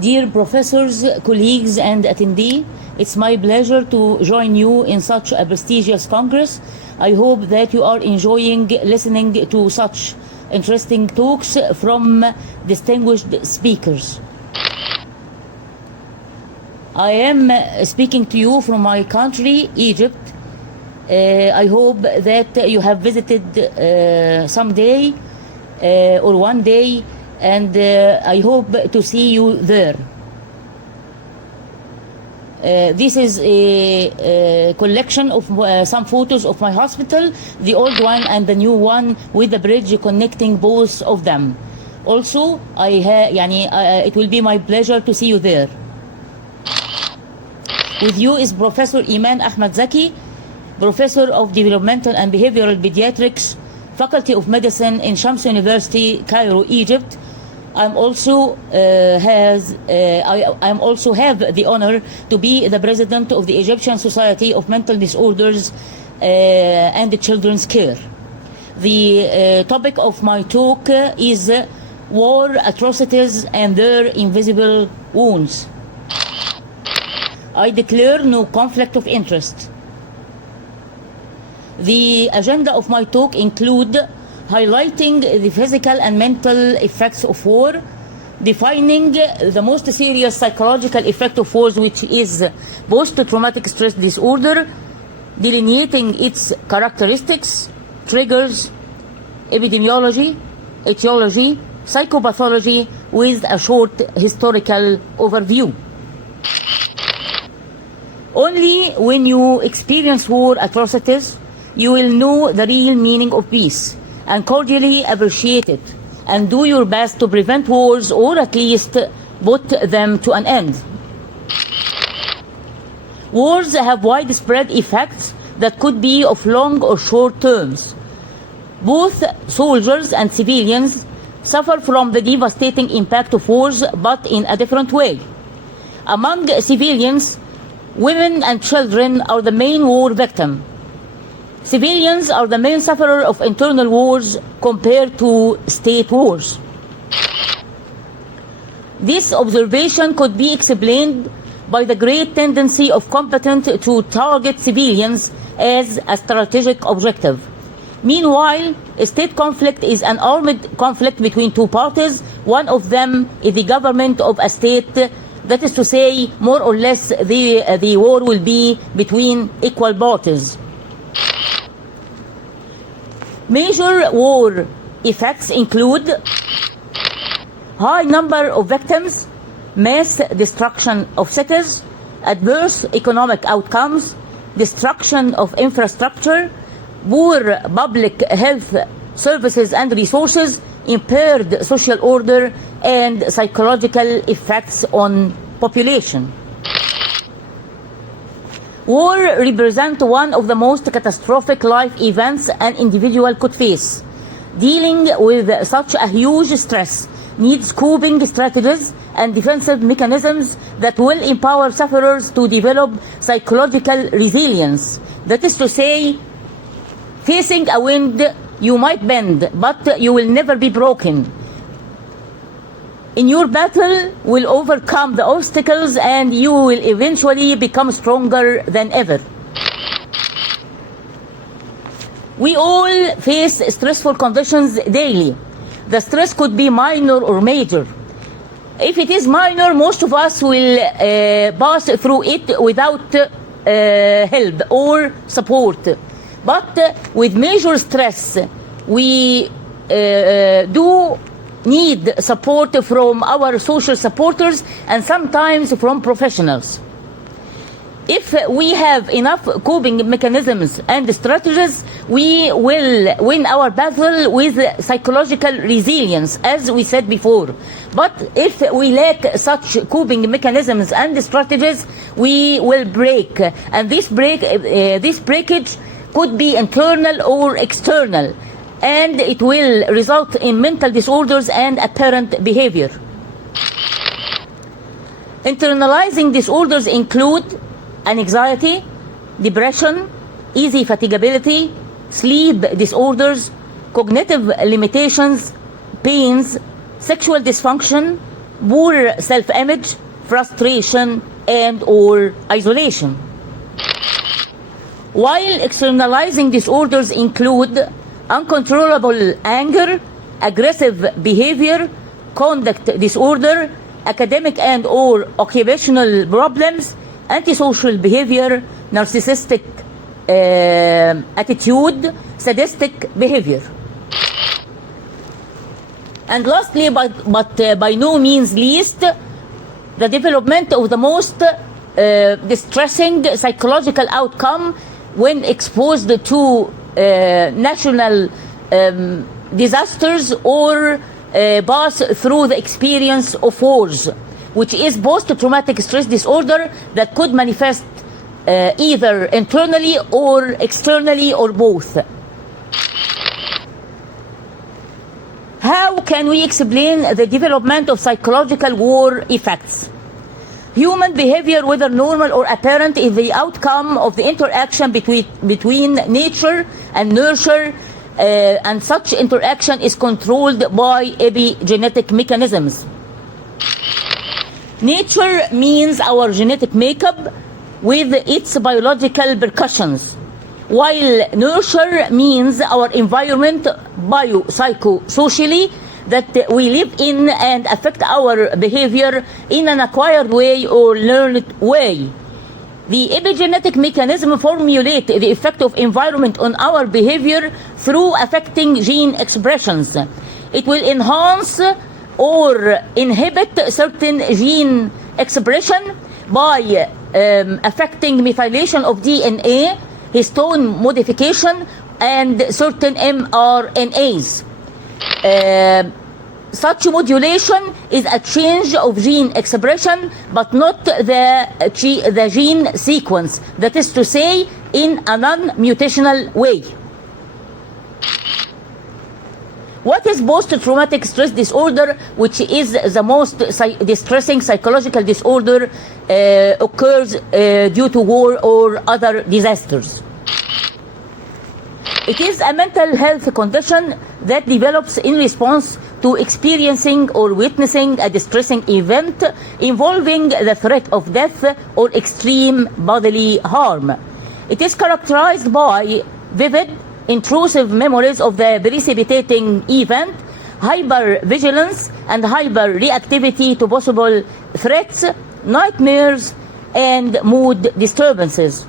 Dear professors, colleagues, and attendee, it's my pleasure to join you in such a prestigious congress. I hope that you are enjoying listening to such interesting talks from distinguished speakers. I am speaking to you from my country, Egypt. I hope that you have visited someday or one day, and I hope to see you there. This is a collection of some photos of my hospital, the old one and the new one, with the bridge connecting both of them. Also, it will be my pleasure to see you there. With you is Professor Eman Ahmed Zaky, Professor of Developmental and Behavioral Pediatrics, Faculty of Medicine in Shams University, Cairo, Egypt. I'm also have the honor to be the president of the Egyptian Society of Mental Disorders and Children's Care. The topic of my talk is war, atrocities, and their invisible wounds. I declare no conflict of interest. The agenda of my talk include highlighting the physical and mental effects of war, defining the most serious psychological effect of wars, which is post-traumatic stress disorder, delineating its characteristics, triggers, epidemiology, etiology, psychopathology, with a short historical overview. Only when you experience war atrocities, you will know the real meaning of peace, and cordially appreciate it, and do your best to prevent wars, or at least put them to an end. Wars have widespread effects that could be of long or short terms. Both soldiers and civilians suffer from the devastating impact of wars, but in a different way. Among civilians, women and children are the main war victim. Civilians are the main sufferer of internal wars compared to state wars. This observation could be explained by the great tendency of combatants to target civilians as a strategic objective. Meanwhile, a state conflict is an armed conflict between two parties. One of them is the government of a state. That is to say, more or less, the war will be between equal parties. Major war effects include high number of victims, mass destruction of cities, adverse economic outcomes, destruction of infrastructure, poor public health services and resources, impaired social order, and psychological effects on population. War represents one of the most catastrophic life events an individual could face. Dealing with such a huge stress needs coping strategies and defensive mechanisms that will empower sufferers to develop psychological resilience. That is to say, facing a wind, you might bend, but you will never be broken. In your battle, will overcome the obstacles, and you will eventually become stronger than ever. We all face stressful conditions daily. The stress could be minor or major. If it is minor, most of us will pass through it without help or support. But with major stress, we do need support from our social supporters and sometimes from professionals. If we have enough coping mechanisms and strategies, we will win our battle with psychological resilience, as we said before. But if we lack such coping mechanisms and strategies, we will break. And this breakage could be internal or external, and it will result in mental disorders and apparent behavior. Internalizing disorders include anxiety, depression, easy fatigability, sleep disorders, cognitive limitations, pains, sexual dysfunction, poor self-image, frustration, and or isolation. While externalizing disorders include uncontrollable anger, aggressive behavior, conduct disorder, academic and or occupational problems, antisocial behavior, narcissistic attitude, sadistic behavior. And lastly, but by no means least, the development of the most distressing psychological outcome when exposed to national disasters or pass through the experience of wars, which is post-traumatic stress disorder that could manifest either internally or externally or both. How can we explain the development of psychological war effects? Human behavior, whether normal or apparent, is the outcome of the interaction between nature and nurture, and such interaction is controlled by epigenetic mechanisms. Nature means our genetic makeup with its biological percussions, while nurture means our environment biopsychosocially that we live in and affect our behavior in an acquired way or learned way. The epigenetic mechanism formulate the effect of environment on our behavior through affecting gene expressions. It will enhance or inhibit certain gene expression by affecting methylation of DNA, histone modification, and certain mRNAs. Such modulation is a change of gene expression, but not the gene sequence, that is to say, in a non-mutational way. What is post-traumatic stress disorder, which is the most distressing psychological disorder occurs due to war or other disasters? It is a mental health condition that develops in response to experiencing or witnessing a distressing event involving the threat of death or extreme bodily harm. It is characterized by vivid, intrusive memories of the precipitating event, hypervigilance and hyperreactivity to possible threats, nightmares, and mood disturbances.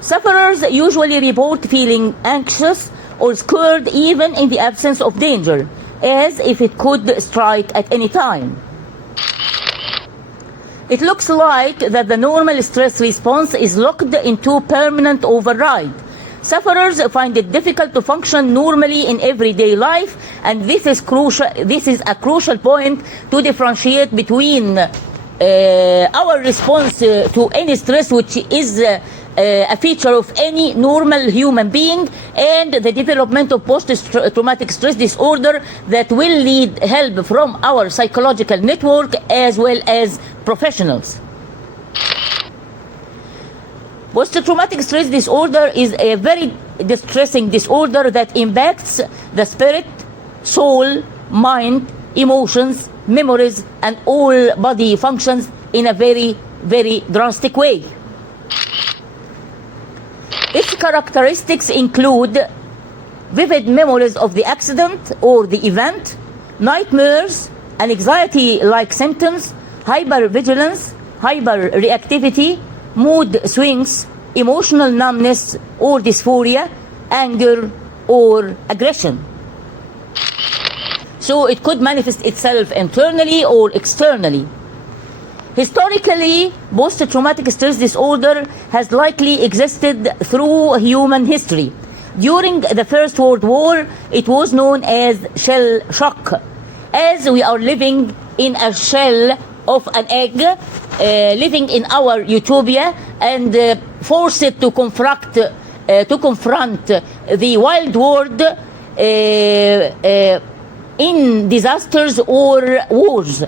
Sufferers usually report feeling anxious or scared even in the absence of danger, as if it could strike at any time. It looks like that the normal stress response is locked into permanent override. Sufferers find it difficult to function normally in everyday life, and this is a crucial point to differentiate between our response to any stress, which is a feature of any normal human being, and the development of post-traumatic stress disorder that will need help from our psychological network as well as professionals. Post-traumatic stress disorder is a very distressing disorder that impacts the spirit, soul, mind, emotions, memories, and all body functions in a very, very drastic way. Its characteristics include vivid memories of the accident or the event, nightmares, and anxiety-like symptoms, hypervigilance, hyperreactivity, mood swings, emotional numbness or dysphoria, anger or aggression. So it could manifest itself internally or externally. Historically, post-traumatic stress disorder has likely existed through human history. During the First World War, it was known as shell shock, as we are living in a shell of an egg, living in our utopia, and forced to confront the wild world in disasters or wars.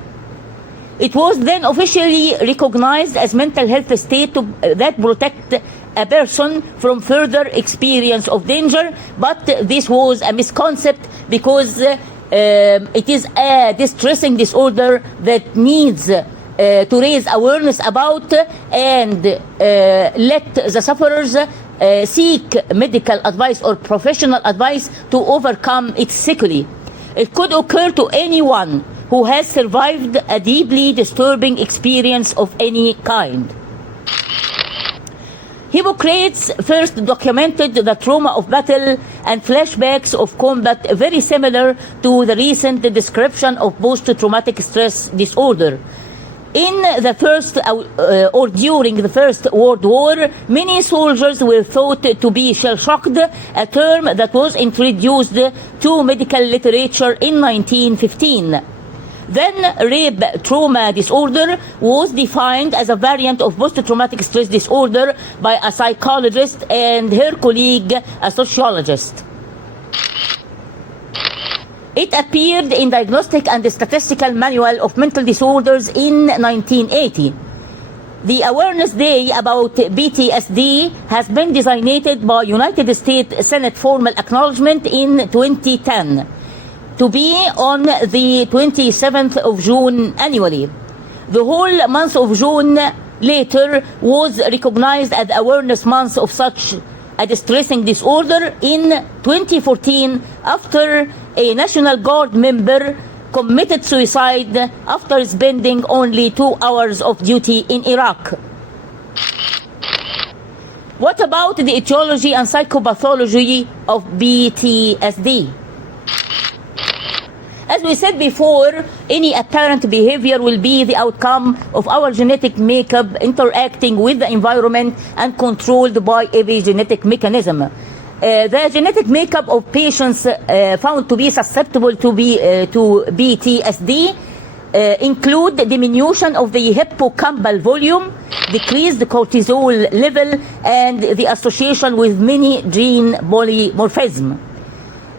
It was then officially recognized as mental health state that protect a person from further experience of danger, but this was a misconcept because It is a distressing disorder that needs to raise awareness about and let the sufferers seek medical advice or professional advice to overcome its sequelae. It could occur to anyone who has survived a deeply disturbing experience of any kind. Hippocrates first documented the trauma of battle and flashbacks of combat very similar to the recent description of post-traumatic stress disorder. In the first or during the First World War, many soldiers were thought to be shell-shocked, a term that was introduced to medical literature in 1915. Then rape trauma disorder was defined as a variant of post-traumatic stress disorder by a psychologist and her colleague, a sociologist. It appeared in Diagnostic and Statistical Manual of Mental Disorders in 1980. The Awareness Day about PTSD has been designated by United States Senate formal acknowledgement in 2010 to be on the 27th of June annually. The whole month of June later was recognized as Awareness Month of such a distressing disorder in 2014 after a National Guard member committed suicide after spending only 2 hours of duty in Iraq. What about the etiology and psychopathology of PTSD? As we said before, any apparent behavior will be the outcome of our genetic makeup interacting with the environment and controlled by epigenetic mechanism. The genetic makeup of patients found to be susceptible to PTSD include diminution of the hippocampal volume, decreased cortisol level, and the association with many gene polymorphism.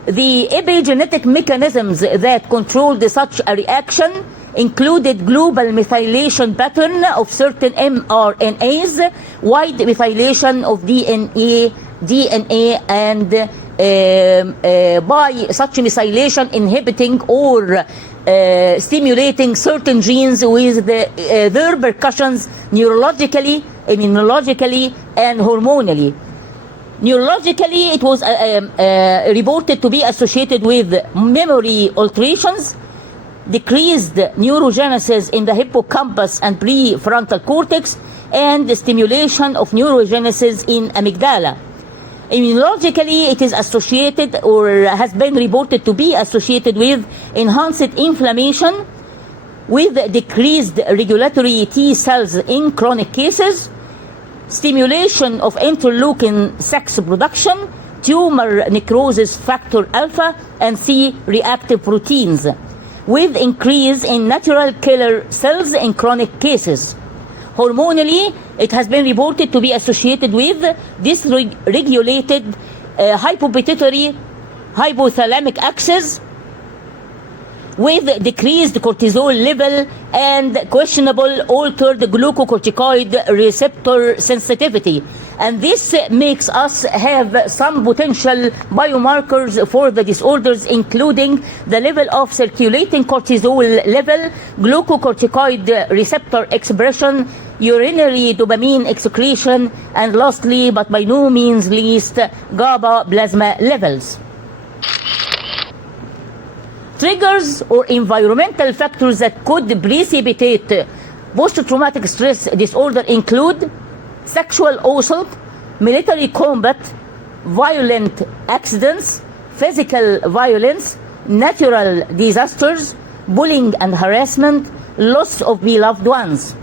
The epigenetic mechanisms that controlled such a reaction included global methylation pattern of certain mRNAs, wide methylation of DNA, and by such methylation inhibiting or stimulating certain genes with their repercussions neurologically, immunologically, and hormonally. Neurologically, it was reported to be associated with memory alterations, decreased neurogenesis in the hippocampus and prefrontal cortex, and the stimulation of neurogenesis in amygdala. Immunologically, it is associated or has been reported to be associated with enhanced inflammation, with decreased regulatory T cells in chronic cases, stimulation of interleukin-6 production, tumor necrosis factor alpha and C reactive proteins, with increase in natural killer cells in chronic cases. Hormonally, it has been reported to be associated with dysregulated hypopituitary hypothalamic axis, with decreased cortisol level and questionable altered glucocorticoid receptor sensitivity. And this makes us have some potential biomarkers for the disorders, including the level of circulating cortisol level, glucocorticoid receptor expression, urinary dopamine excretion, and lastly, but by no means least, GABA plasma levels. Triggers or environmental factors that could precipitate post-traumatic stress disorder include sexual assault, military combat, violent accidents, physical violence, natural disasters, bullying and harassment, loss of beloved ones.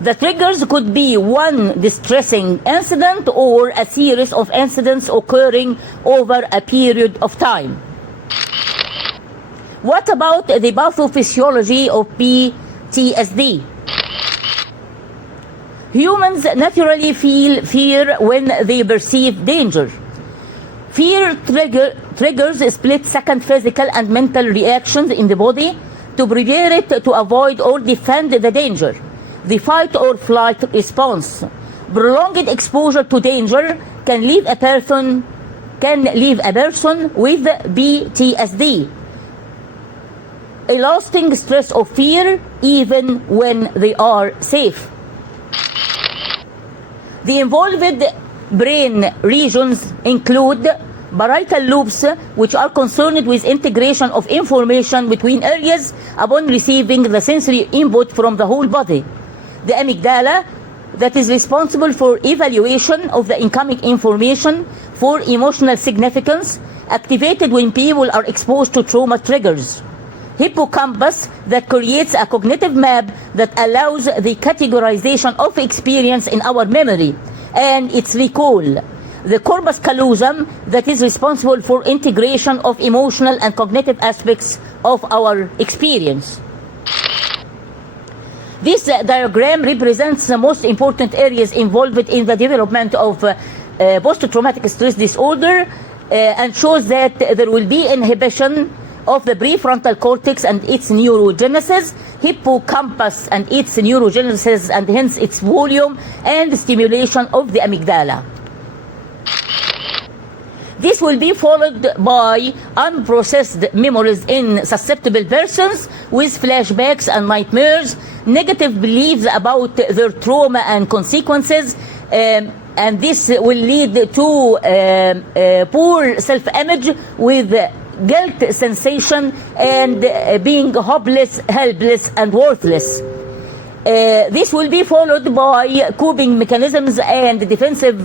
The triggers could be one distressing incident or a series of incidents occurring over a period of time. What about the pathophysiology of PTSD? Humans naturally feel fear when they perceive danger. Fear triggers split-second physical and mental reactions in the body to prepare it to avoid or defend the danger. The fight or flight response. Prolonged exposure to danger can leave a person can leave a person with PTSD, a lasting stress of fear even when they are safe. The involved brain regions include parietal lobes, which are concerned with integration of information between areas upon receiving the sensory input from the whole body. The amygdala, that is responsible for evaluation of the incoming information for emotional significance, activated when people are exposed to trauma triggers. Hippocampus, that creates a cognitive map that allows the categorization of experience in our memory and its recall. The corpus callosum, that is responsible for integration of emotional and cognitive aspects of our experience. This diagram represents the most important areas involved in the development of post-traumatic stress disorder and shows that there will be inhibition of the prefrontal cortex and its neurogenesis, hippocampus and its neurogenesis and hence its volume, and stimulation of the amygdala. This will be followed by unprocessed memories in susceptible persons with flashbacks and nightmares, negative beliefs about their trauma and consequences, and this will lead to poor self-image with guilt sensation and being hopeless, helpless, and worthless. This will be followed by coping mechanisms and defensive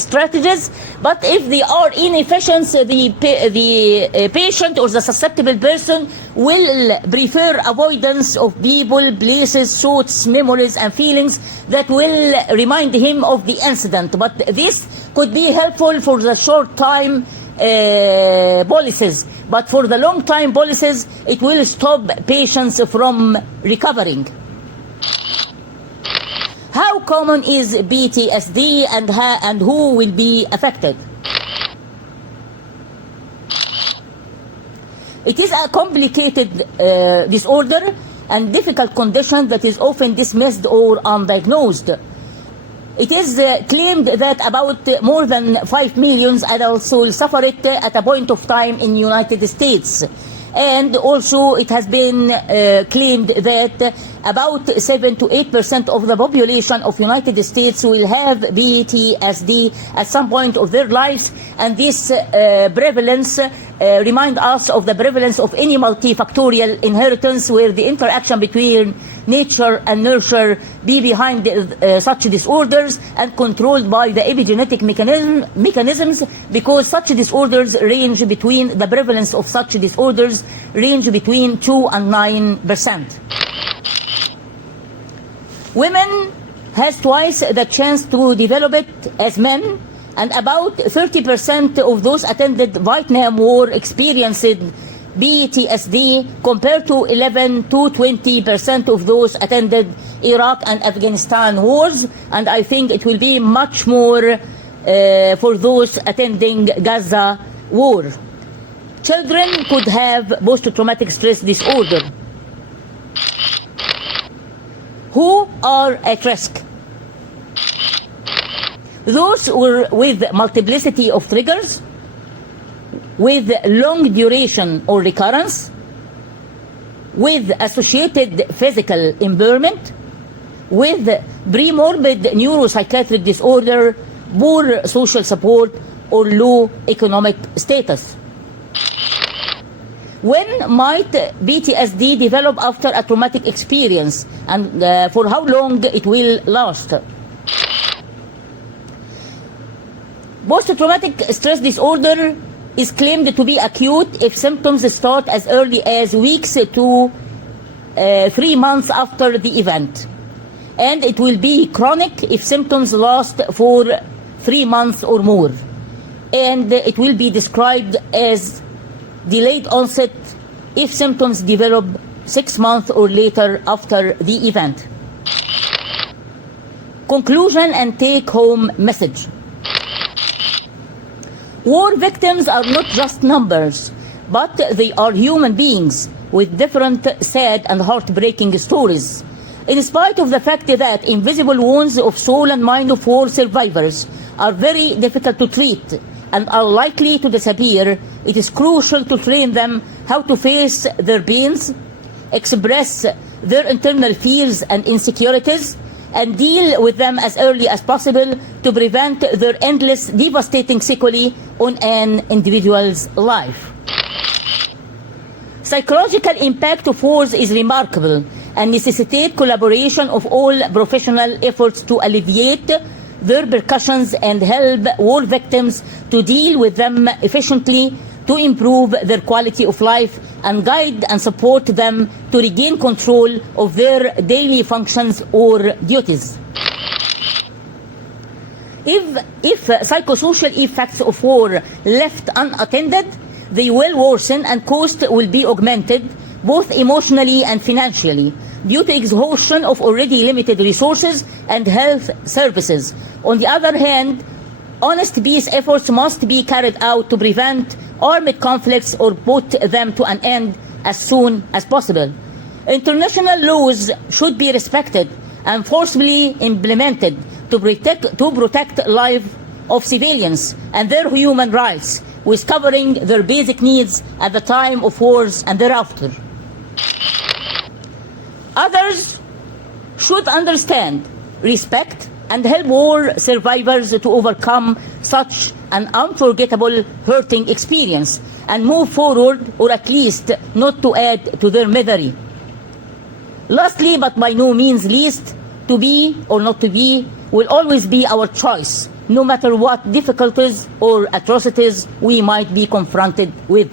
strategies, but if they are inefficient, the patient or the susceptible person will prefer avoidance of people, places, thoughts, memories, and feelings that will remind him of the incident. But this could be helpful for the short time policies, but for the long time policies, it will stop patients from recovering. How common is PTSD and who will be affected? It is a complicated disorder and difficult condition that is often dismissed or undiagnosed. It is claimed that about more than 5 million adults will suffer it at a point of time in the United States. And also it has been claimed that about 7 to 8% of the population of the United States will have PTSD at some point of their lives, and this prevalence reminds us of the prevalence of any multifactorial inheritance where the interaction between nature and nurture be behind such disorders and controlled by the epigenetic mechanisms, because such disorders range between, the prevalence of such disorders range between 2 and 9%. Women has twice the chance to develop it as men, and about 30% of those attended Vietnam War experienced PTSD compared to 11 to 20% of those attended Iraq and Afghanistan wars, and I think it will be much more for those attending Gaza war. Children could have post-traumatic stress disorder. Who are at risk? Those with multiplicity of triggers, with long duration or recurrence, with associated physical impairment, with premorbid neuropsychiatric disorder, poor social support, or low economic status. When might PTSD develop after a traumatic experience, and for how long it will last? Post-traumatic stress disorder is claimed to be acute if symptoms start as early as weeks to 3 months after the event, and it will be chronic if symptoms last for 3 months or more, and it will be described as delayed onset if symptoms develop 6 months or later after the event. Conclusion and take-home message. War victims are not just numbers, but they are human beings with different sad and heartbreaking stories. In spite of the fact that invisible wounds of soul and mind of war survivors are very difficult to treat, and are likely to disappear, it is crucial to train them how to face their pains, express their internal fears and insecurities, and deal with them as early as possible to prevent their endless devastating sequelae on an individual's life. Psychological impact of wars is remarkable and necessitates collaboration of all professional efforts to alleviate their repercussions and help war victims to deal with them efficiently, to improve their quality of life and guide and support them to regain control of their daily functions or duties. If psychosocial effects of war left unattended, they will worsen and cost will be augmented both emotionally and financially due to exhaustion of already limited resources and health services. On the other hand, honest peace efforts must be carried out to prevent armed conflicts or put them to an end as soon as possible. International laws should be respected and forcibly implemented to protect life of civilians and their human rights, with covering their basic needs at the time of wars and thereafter. Others should understand, respect, and help war survivors to overcome such an unforgettable, hurting experience and move forward, or at least not to add to their misery. Lastly, but by no means least, to be or not to be will always be our choice, no matter what difficulties or atrocities we might be confronted with.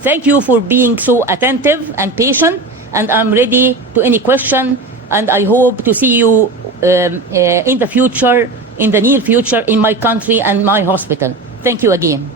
Thank you for being so attentive and patient, and I'm ready to any question, and I hope to see you in the future, in the near future, in my country and my hospital. Thank you again.